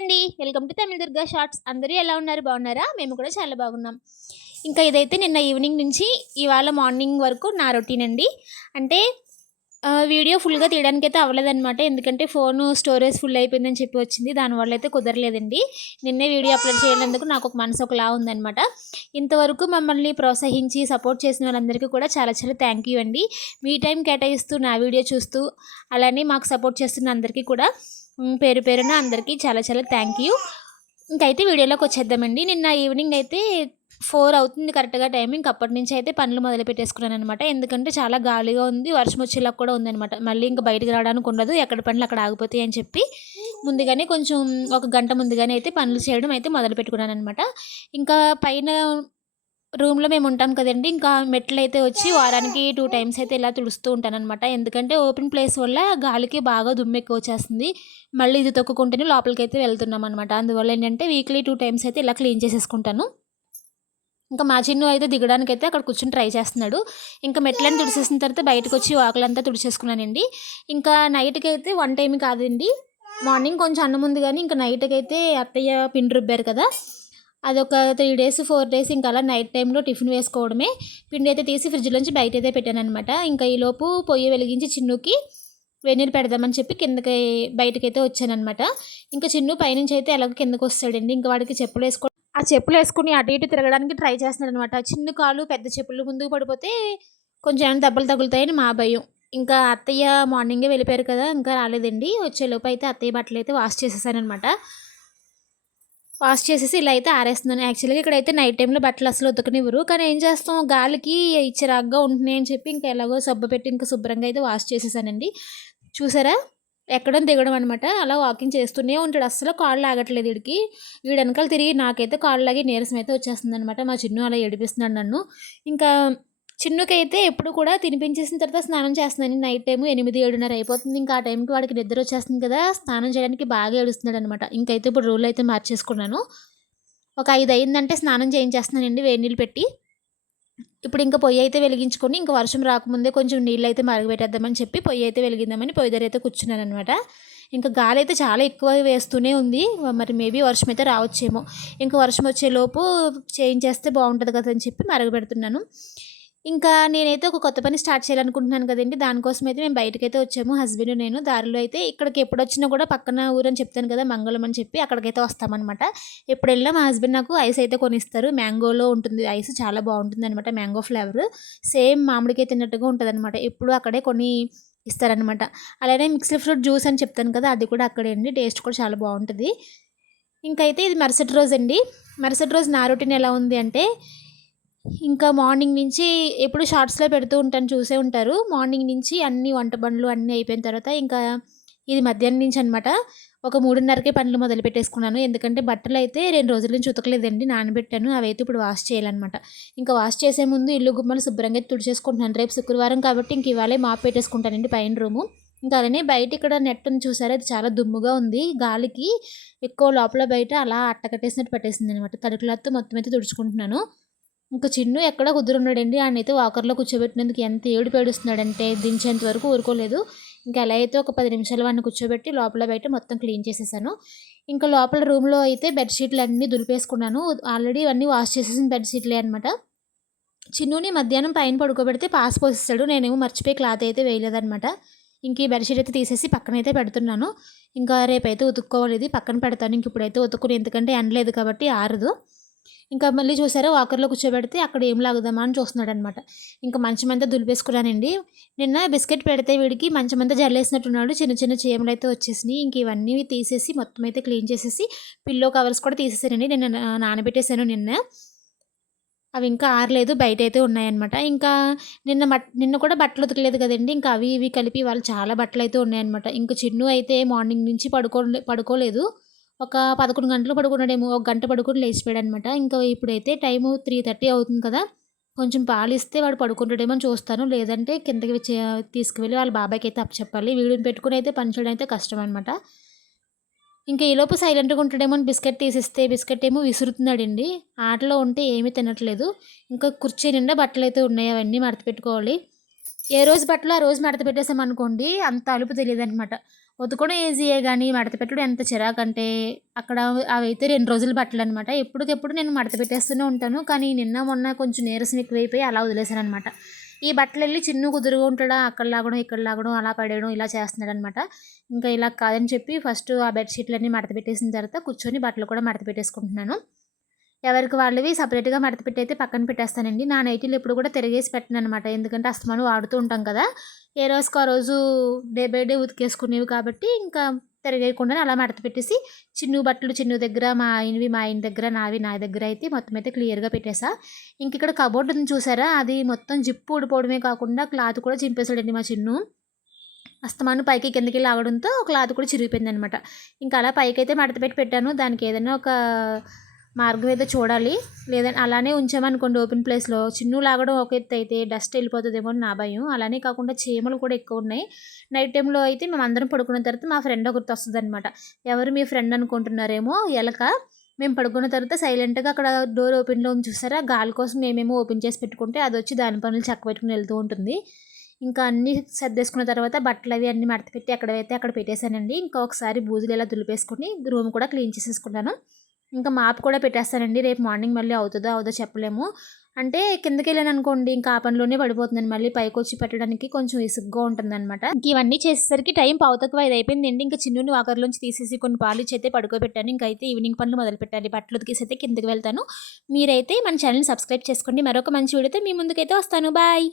అండి. Welcome to Tamil Durga shorts. అందరూ ఎలా ఉన్నారు? బాగున్నారా? మేము కూడా చాలా బాగున్నాం. ఇంకా ఇదైతే నిన్న ఈవినింగ్ నుంచి ఇవాళ మార్నింగ్ వరకు నా రొటీన్ అండి. అంటే వీడియో ఫుల్గా తీయడానికి అయితే అవ్వలేదన్నమాట. ఎందుకంటే ఫోను స్టోరేజ్ ఫుల్ అయిపోయిందని చెప్పి వచ్చింది. దానివల్ల అయితే కుదరలేదండి. నిన్నే వీడియో అప్లోడ్ చేయనందుకు నాకు ఒక మనసు ఒకలా ఉందన్నమాట. ఇంతవరకు మమ్మల్ని ప్రోత్సహించి సపోర్ట్ చేసిన వాళ్ళందరికీ కూడా చాలా చాలా థ్యాంక్ యూ అండి. మీ టైం కేటాయిస్తూ నా వీడియో చూస్తూ అలానే మాకు సపోర్ట్ చేస్తున్న అందరికీ కూడా పేరు పేరున అందరికీ చాలా చాలా థ్యాంక్ యూ ఇంకైతే వీడియోలోకి వచ్చేద్దామండి. నిన్న ఈవినింగ్ అయితే ఫోర్ అవుతుంది కరెక్ట్గా టైమింగ్ అప్పటి నుంచి అయితే పనులు మొదలు పెట్టేసుకున్నాను అనమాట ఎందుకంటే చాలా గాలిగా ఉంది వర్షం వచ్చేలా కూడా ఉందనమాట మళ్ళీ ఇంకా బయటకు రావడానికి ఉండదు ఎక్కడ పనులు అక్కడ ఆగిపోతాయి అని చెప్పి ముందుగానే కొంచెం ఒక గంట ముందుగానే అయితే పనులు చేయడం అయితే మొదలు పెట్టుకున్నాను అనమాట ఇంకా పైన రూమ్లో మేము ఉంటాం కదండి. ఇంకా మెట్లు అయితే వచ్చి వారానికి టూ టైమ్స్ అయితే ఇలా తుడుస్తూ ఉంటానన్నమాట. ఎందుకంటే ఓపెన్ ప్లేస్ వల్ల గాలికి బాగా దుమ్మెక్కి ఎక్కువ వచ్చేస్తుంది మళ్ళీ ఇది తొక్కుకుంటేనే లోపలికి అయితే వెళ్తున్నాం అనమాట అందువల్ల ఏంటంటే వీక్లీ టూ టైమ్స్ అయితే ఇలా క్లీన్ చేసేసుకుంటాను. ఇంకా మా చిన్ను అయితే దిగడానికి అయితే అక్కడ కూర్చొని ట్రై చేస్తున్నాడు. ఇంకా మెట్లని తుడిచేసిన తర్వాత బయటకు వచ్చి వాకులంతా తుడిచేసుకున్నానండి. ఇంకా నైట్కి అయితే వన్ టైం కాదండి. మార్నింగ్ కొంచెం అన్నం ఉంది కానీ ఇంకా నైట్కి అయితే అత్తయ్య పిండి రుబ్బారు కదా. అదొక త్రీ డేస్ ఫోర్ డేస్ ఇంకా అలా నైట్ టైంలో టిఫిన్ వేసుకోవడమే. పిండి అయితే తీసి ఫ్రిడ్జ్లోంచి బయట అయితే పెట్టాను అనమాట ఇంకా ఈలోపు పొయ్యి వెలిగించి చిన్నుకి వెన్నీరు పెడదామని చెప్పి కిందకి బయటకైతే వచ్చానమాట ఇంకా చిన్ను పైనుంచి అయితే ఎలాగో కిందకు వస్తాడండి. ఇంకా వాడికి చెప్పులు వేసుకో ఆ చెప్పులు వేసుకుని అటు ఇటు తిరగడానికి ట్రై చేస్తున్నాడు అనమాట చిన్న కాలు పెద్ద చెప్పులు ముందుకు పడిపోతే కొంచెం ఏమైనా దెబ్బలు తగులుతాయని మా భయం. ఇంకా అత్తయ్య మార్నింగే వెళ్ళిపోయారు కదా ఇంకా రాలేదండి. వచ్చేలోపు అయితే అత్తయ్య బట్టలు అయితే వాష్ చేసేసానమాట వాష్ చేసేసి ఇలా అయితే ఆరేస్తున్నాను. యాక్చువల్గా ఇక్కడైతే నైట్ టైంలో బట్టలు అసలు ఉతకనివ్వరు. కానీ ఏం చేస్తాం? గాలికి చిరాగ్గా ఉంటున్నాయి అని చెప్పి ఇంకా ఎలాగో సబ్బు పెట్టి ఇంకా శుభ్రంగా అయితే వాష్ చేసేసానండి. చూసారా? ఎక్కడం దిగడం అనమాట అలా వాకింగ్ చేస్తూనే ఉంటాడు. అస్సలు కాళ్ళు ఆగట్లేదు వీడికి. వీడు వెనకాల తిరిగి నాకైతే కాళ్ళు లాగి నీరసం అయితే వచ్చేస్తుంది అనమాట మా చిన్ను అలా ఏడిపిస్తున్నాడు నన్ను. ఇంకా చిన్నుకైతే ఎప్పుడు కూడా తినిపించేసిన తర్వాత స్నానం చేస్తున్నాను. నైట్ టైం ఎనిమిది ఏడున్నర అయిపోతుంది. ఇంకా ఆ టైంకి వాడికి నిద్ర వచ్చేస్తుంది కదా స్నానం చేయడానికి బాగా ఏడుస్తున్నాడు అనమాట ఇంకైతే ఇప్పుడు రూల్ అయితే మార్చేసుకున్నాను. ఒక ఐదు అయిందంటే స్నానం చేయించేస్తున్నానండి వేడి నీళ్ళు పెట్టి. ఇప్పుడు ఇంకా పొయ్యి అయితే వెలిగించుకొని ఇంకా వర్షం రాకముందే కొంచెం నీళ్ళు అయితే మరగబెట్టేద్దామని చెప్పి పొయ్యి అయితే వెలిగిందామని పొయ్యి దగ్గర అయితే కూర్చున్నాను అనమాట ఇంకా గాలి అయితే చాలా ఎక్కువ వేస్తూనే ఉంది. మరి మేబీ వర్షం అయితే రావచ్చేమో. ఇంకా వర్షం వచ్చేలోపు చేయించేస్తే బాగుంటుంది కదా అని చెప్పి మరగబెడుతున్నాను. ఇంకా నేనైతే ఒక కొత్త పని స్టార్ట్ చేయాలనుకుంటున్నాను కదండి. దానికోసం అయితే మేము బయటకైతే వచ్చాము. హస్బెండ్ నేను దారిలో అయితే ఇక్కడికి ఎప్పుడు వచ్చినా కూడా పక్కన ఊరని చెప్తాను కదా మంగళం అని చెప్పి అక్కడికైతే వస్తామన్నమాట. ఎప్పుడు వెళ్ళినా మా హస్బెండ్ నాకు ఐస్ అయితే కొనిస్తారు. మ్యాంగోలో ఉంటుంది. ఐస్ చాలా బాగుంటుంది అనమాట మ్యాంగో ఫ్లేవర్. సేమ్ మామిడికాయ తిన్నట్టుగా ఉంటుంది అనమాట ఎప్పుడు అక్కడే కొన్ని ఇస్తారనమాట అలానే మిక్స్డ్ ఫ్రూట్ జ్యూస్ అని చెప్తాను కదా అది కూడా అక్కడే అండి. టేస్ట్ కూడా చాలా బాగుంటుంది. ఇంకైతే ఇది మరుసటి రోజు అండి మరుసటి రోజు నా రొటీన్ ఎలా ఉంది అంటే ఇంకా మార్నింగ్ నుంచి ఎప్పుడు షార్ట్స్లో పెడుతూ ఉంటాను చూసే ఉంటారు. మార్నింగ్ నుంచి అన్ని వంట పనులు అన్నీ అయిపోయిన తర్వాత ఇంకా ఇది మధ్యాహ్నం నుంచి అనమాట ఒక మూడున్నరకే పనులు మొదలు పెట్టేసుకున్నాను. ఎందుకంటే బట్టలు అయితే రెండు రోజుల నుంచి ఉతకలేదండి నానబెట్టాను. అవి అయితే ఇప్పుడు వాష్ చేయాలన్నమాట. ఇంకా వాష్ చేసే ముందు ఇల్లు గుమ్మలు శుభ్రంగా తుడిచేసుకుంటున్నాను. రేపు శుక్రవారం కాబట్టి ఇంక ఇవాళే మాప్ పెట్టేసుకుంటానండి పైన రూము. ఇంకా అలానే బయట ఇక్కడ నెట్ ఉంది చూసారా అది చాలా దుమ్ముగా ఉంది. గాలికి ఎక్కువ లోపల బయట అలా అట్టకట్టేసినట్టు పట్టేసింది అనమాట తడుకులతో మొత్తం అయితే తుడుచుకుంటున్నాను. ఇంకా చిన్ను ఎక్కడ కుదురున్నాడండి? ఆయన అయితే వాకర్లో కూర్చోబెట్టినందుకు ఎంత ఏడు పేడుస్తున్నాడంటే దించేంత వరకు ఊరుకోలేదు. ఇంకా ఎలా అయితే ఒక పది నిమిషాలు వాడిని కూర్చోబెట్టి లోపల బయట మొత్తం క్లీన్ చేసేసాను. ఇంకా లోపల రూమ్లో అయితే బెడ్షీట్లు అన్నీ దులిపేసుకున్నాను. ఆల్రెడీ అన్నీ వాష్ చేసేసిన బెడ్షీట్లే అనమాట చిన్నుని మధ్యాహ్నం పైన పడుకోబెడితే పాస్ పోసిస్తాడు. నేనేమో మర్చిపోయి క్లాత్ అయితే వేయలేదనమాట ఇంక ఈ బెడ్షీట్ అయితే తీసేసి పక్కన అయితే పెడుతున్నాను. ఇంకా రేపైతే ఉతుక్కోవాలి. ఇది పక్కన పెడతాను. ఇంక ఇప్పుడైతే ఉతుక్కుని ఎందుకంటే ఎండలేదు కాబట్టి ఆరదు. ఇంకా మళ్ళీ చూసారా? వాకర్లో కూర్చోబెడితే అక్కడ ఏం లాగుదామా అని చూస్తున్నాడు అనమాట ఇంకా మంచమంతా దులిపేసుకున్నానండి. నిన్న బిస్కెట్ పెడితే వీడికి మంచమంతా జల్లేసినట్టున్నాడు. చిన్న చిన్న చీమలు అయితే వచ్చేసినాయి. ఇంక ఇవన్నీ తీసేసి మొత్తం అయితే క్లీన్ చేసేసి పిల్లో కవర్స్ కూడా తీసేసానండి. నిన్న నానబెట్టేశాను నిన్న. అవి ఇంకా ఆరలేదు. బయట అయితే ఉన్నాయన్నమాట. ఇంకా నిన్న మట్ నిన్న కూడా బట్టలు ఉతకలేదు కదండి. ఇంకా అవి ఇవి కలిపి వాళ్ళు చాలా బట్టలు అయితే ఉన్నాయన్నమాట. ఇంకా చిన్ను అయితే మార్నింగ్ నుంచి పడుకో పడుకోలేదు. ఒక పదకొండు గంటలు పడుకున్నాడేమో ఒక గంట పడుకుని లేచిపోయాడు అనమాట ఇంకా ఇప్పుడైతే టైము త్రీ థర్టీ అవుతుంది కదా కొంచెం పాలిస్తే వాడు పడుకుంటాడేమో అని చూస్తాను. లేదంటే కిందకి తీసుకువెళ్ళి వాళ్ళ బాబాయ్కి అయితే అప్పచెప్పాలి. వీడిని పెట్టుకుని అయితే పని చేయడం అయితే కష్టం అనమాట ఇంకా ఈలోపు సైలెంట్గా ఉంటాడేమో అని బిస్కెట్ తీసిస్తే బిస్కెట్ ఏమో విసురుతున్నాడండి. ఆటలో ఉంటే ఏమీ తినట్లేదు. ఇంకా కుర్చీ నిండా బట్టలు అయితే ఉన్నాయి అవన్నీ మడత పెట్టుకోవాలి. ఏ రోజు బట్టలు ఆ రోజు మడత పెట్టేసామనుకోండి అంత అలుపు తెలియదు అనమాట ఉతకడం ఈజీయే కానీ మడత పెట్టడం ఎంత చిరాకంటే అక్కడ అవైతే రెండు రోజులు బట్టలు అనమాట ఎప్పటికెప్పుడు నేను మడత పెట్టేస్తూనే ఉంటాను. కానీ నిన్న మొన్న కొంచెం నీరసం ఎక్కువైపోయి అలా వదిలేశాను అనమాట ఈ బట్టలు వెళ్ళి చిన్న కుదురుగా ఉంటాడా అక్కడ లాగడం ఇక్కడ లాగడం అలా పడేయడం ఇలా చేస్తున్నాడు అనమాట ఇంకా ఇలా కాదని చెప్పి ఫస్ట్ ఆ బెడ్షీట్లన్నీ మడత పెట్టేసిన తర్వాత కూర్చొని బట్టలు కూడా మడత పెట్టేసుకుంటున్నాను. ఎవరికి వాళ్ళవి సపరేట్గా మడత పెట్టి అయితే పక్కన పెట్టేస్తానండి. నా నైటీలు ఎప్పుడు కూడా తిరిగేసి పెట్టను అనమాట ఎందుకంటే అస్తమానం వాడుతూ ఉంటాం కదా. ఏ రోజుకి ఆ రోజు డే బై డే ఉతికేసుకునేవి కాబట్టి ఇంకా తిరగేయకుండా అలా మడత పెట్టేసి చిన్ను బట్టలు చిన్ను దగ్గర మా ఆయనవి మా ఆయన దగ్గర నావి నా దగ్గర అయితే మొత్తం అయితే క్లియర్గా పెట్టేసా. ఇంక ఇక్కడ కబోర్డ్ ఉంది చూసారా? అది మొత్తం జిప్పు ఊడిపోవడమే కాకుండా క్లాత్ కూడా చింపేశాడండి మా చిన్ను. అస్తమాను పైకి కిందకి లాగడంతో క్లాత్ కూడా చిరిగిపోయింది అనమాట ఇంకా అలా పైకి అయితే మడత పెట్టి పెట్టాను. దానికి ఏదైనా ఒక మార్గం అయితే చూడాలి. లేదంటే అలానే ఉంచామనుకోండి ఓపెన్ ప్లేస్లో చిన్ను లాగడం ఒక ఎత్తు అయితే డస్ట్ వెళ్ళిపోతుందేమో అని నా భయం. అలానే కాకుండా చీమలు కూడా ఎక్కువ ఉన్నాయి. నైట్ టైంలో అయితే మేము అందరం పడుకున్న తర్వాత మా ఫ్రెండ్ ఒకరితో వస్తుంది అనమాట ఎవరు మీ ఫ్రెండ్ అనుకుంటున్నారేమో ఎలక? మేము పడుకున్న తర్వాత సైలెంట్గా అక్కడ డోర్ ఓపెన్లో ఉంది చూసారా? గాలి కోసం మేమేమో ఓపెన్ చేసి పెట్టుకుంటే అది వచ్చి దాని పనులు చక్క పెట్టుకుని వెళ్తూ ఉంటుంది. ఇంకా అన్నీ సర్దేసుకున్న తర్వాత బట్టలు అవి అన్నీ మడత పెట్టి ఎక్కడైతే అక్కడ పెట్టేశానండి. ఇంకా ఒకసారి బూజులు ఇలా దులిపేసుకుని రూమ్ కూడా క్లీన్ చేసేసుకున్నాను. ఇంకా మాప్ కూడా పెట్టేస్తానండి. రేపు మార్నింగ్ మళ్ళీ అవుతుందో అవుదో చెప్పలేము. అంటే కిందకి వెళ్ళాను అనుకోండి ఇంకా ఆ పనిలోనే పడిపోతుందని మళ్ళీ పైకి వచ్చి పెట్టడానికి కొంచెం ఇసుగ్గా ఉంటుంది అనమాట ఇవన్నీ చేసేసరికి టైం పావుతక్కువ ఇది అయిపోయిందండి ఇంకా చిన్నుని వాకర్లోంచి తీసేసి కొన్ని పాలు ఇచ్చి అయితే పడుకోబెట్టాను. ఇంకా అయితే ఈవినింగ్ పనులు మొదలు పెట్టాలి బట్టలు ఉతికేసి అయితే కిందకి వెళ్తాను. మీరైతే మన ఛానల్ సబ్స్క్రైబ్ చేసుకోండి. మరొక మంచి వీడియోతో మీ ముందుకైతే వస్తాను. బాయ్.